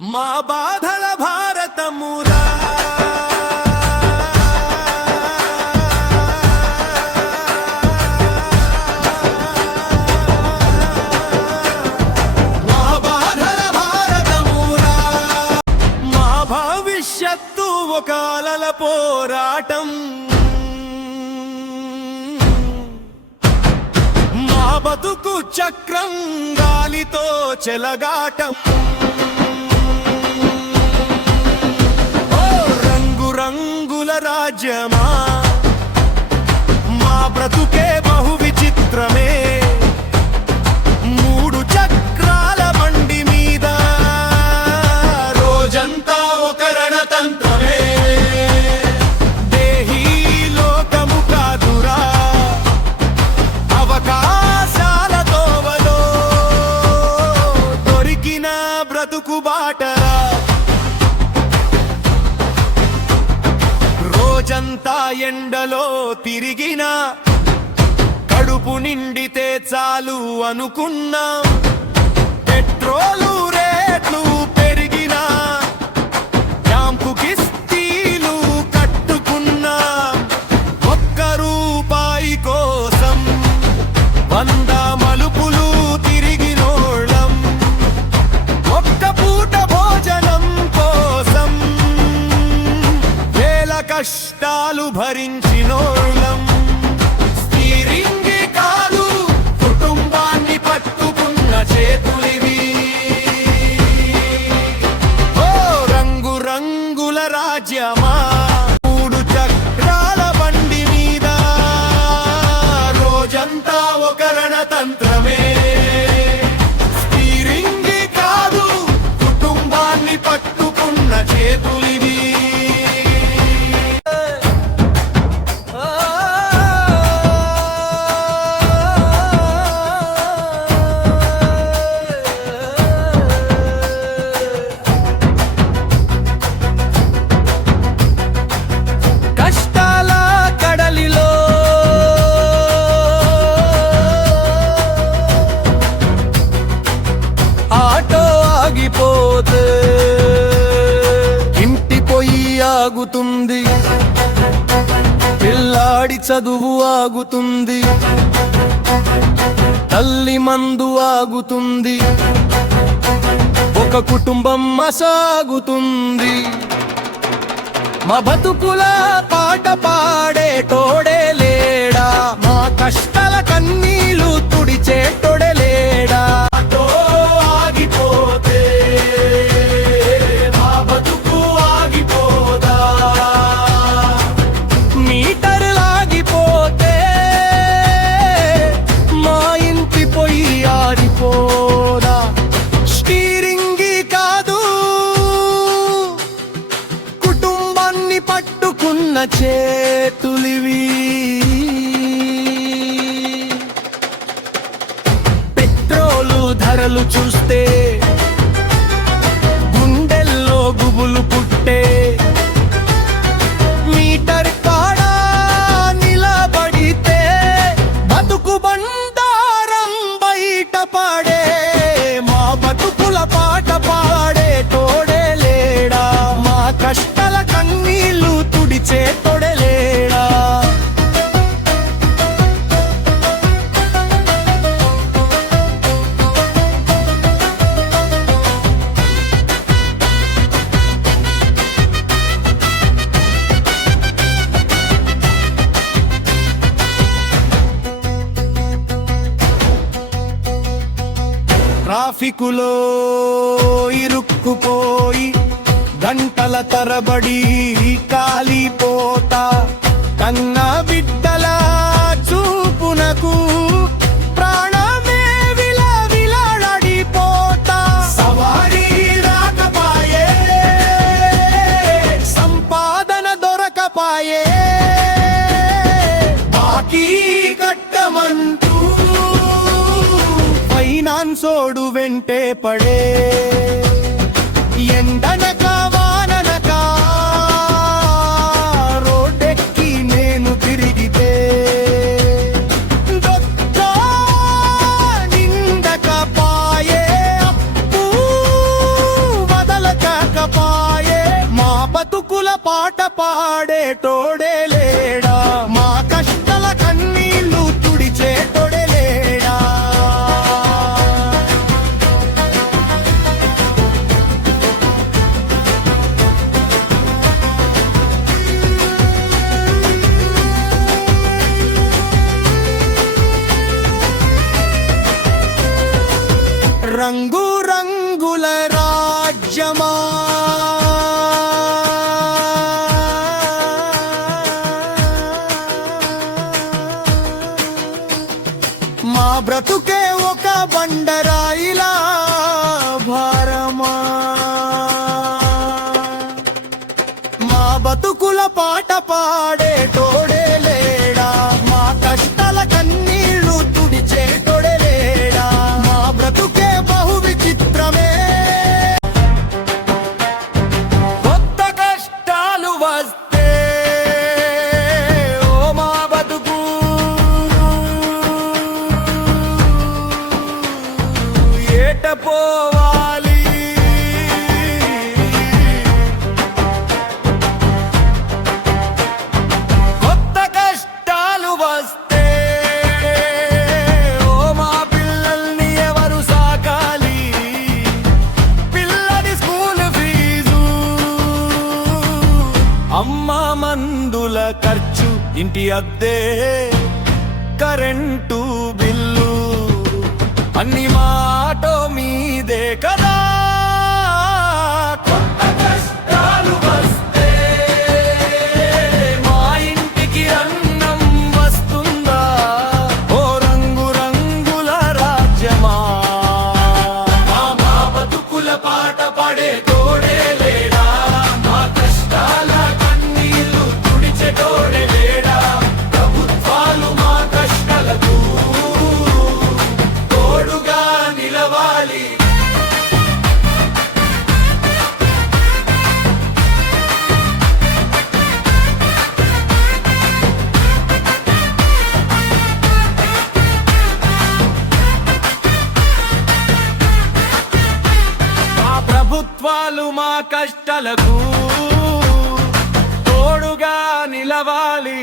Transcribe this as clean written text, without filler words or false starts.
మా బాధల భారతమురా మా బాధల భారతమురా మా భవిష్యత్తు ఒక అలల పోరాటం మా బతుకు చక్రం గాలితో చెలగాటం రంగుల రాజ్యమా మా బ్రతుకే బహు విచిత్రమే మూడు చక్రాల బండి మీద రోజంతా ఒక రణతంత్రమే దేహీ లోకము కాదురా అవకాశాల తోవలో దొరికిన బ్రతుకు బాటరా రోజంతా ఎండలో తిరిగినా కడుపు నిండితే చాలు అనుకున్నా పెట్రోలు రేట్లు పెరిగినా క్యాంపు కిస్తీలు కట్టుకున్నా ఒక్క రూపాయి కోసం 100 మలుపులు తిరిగినోళ్ళం ఒక్క పూట భోజనం కోసం కష్టాలు భరించినోళ్ళం స్టీరింగ్ కాదు కుటుంబాన్ని పట్టుకున్న చేతులివి ఓ రంగుల రాజ్యమా మూడు చక్రాల బండి మీద రోజంతా ఒక రణతంత్రమే స్టీరింగ్ కాదు కుటుంబాన్ని పట్టుకున్న చేతులివి ఇంటి పొయ్యి ఆగుతుంది పిల్లాడి చదువు ఆగుతుంది తల్లి మందు ఆగుతుంది ఒక కుటుంబం మసాగుతుంది మా బతుకుల పాట పాడే తోడే లేడా మా కష్టాల కన్నీళ్లు తుడిచే తోడే లేడా స్టీరింగ్ కాదు కుటుంబాన్ని పట్టుకున్న చేతులివి పెట్రోలు ధరలు చూస్తే గుండెల్లో గుబులు పుట్టే మీటర్ కాడా నిలబడితే బతుకు బండారం బయట పడే మా బతుకుల పాట పాడే తోడే లేడా మా కష్టాల కన్నీళ్లు తుడిచే తోడే లేడా ట్రాఫికులో ఇరుక్కుపోయి గంటల తరబడి కాలిపోతా కన్నా బిడ్డల చూపునకు ప్రాణమే విలవిలాడిపోతా సవారీ రాకపాయే సంపాదన దొరకపాయే బాకీ కట్టమంటూ ఫైనాన్సోడు వెంటే పడే ఎండనక వాననక రోడ్డెక్కి నేను తిరిగితే నిండక పాయే అప్పు వదల బతుకుల పాట పాడే తోడే లేడా, మా కష్టాల కన్నీళ్లు తుడిచే తోడే లేడా. రంగు రంగుల రాజ్యమా, మా బ్రతుకే ఒక బండరాయిలా భారమా, మా బతుకుల పాట పాడే తోడే లేడా, మా కష్టాల కన్నీళ్లు తుడిచే తోడే లేడా. మా బ్రతుకే బహు విచిత్రమే, కొత్త కష్టాలు వస్తే ఓ మా బతుకు ఏట పోవాలి. కొత్త కష్టాలు వస్తే ఓ మా పిల్లల్ని ఎవరు సాకాలి. పిల్లడి స్కూల్ ఫీజు, అమ్మ మందుల ఖర్చు, ఇంటి అద్దె, కరెంటు బిల్లు అన్ని మాటో మీదే కదా. కొత్త కష్టాలు వస్తే మా ఇంటికి అన్నం వస్తుందా, ఓ రంగు రంగుల రాజ్యమా. మా బతుకుల పాట పాడే తోడే లేడా, మా కష్టాల కన్నీళ్లు తుడిచే తోడే లేడా. ప్రభుత్వాలు మా కష్టాలకు తోడుగా నిలవాలి. మా ప్రభుత్వాలు మా కష్టాలకు తోడుగా నిలవాలి.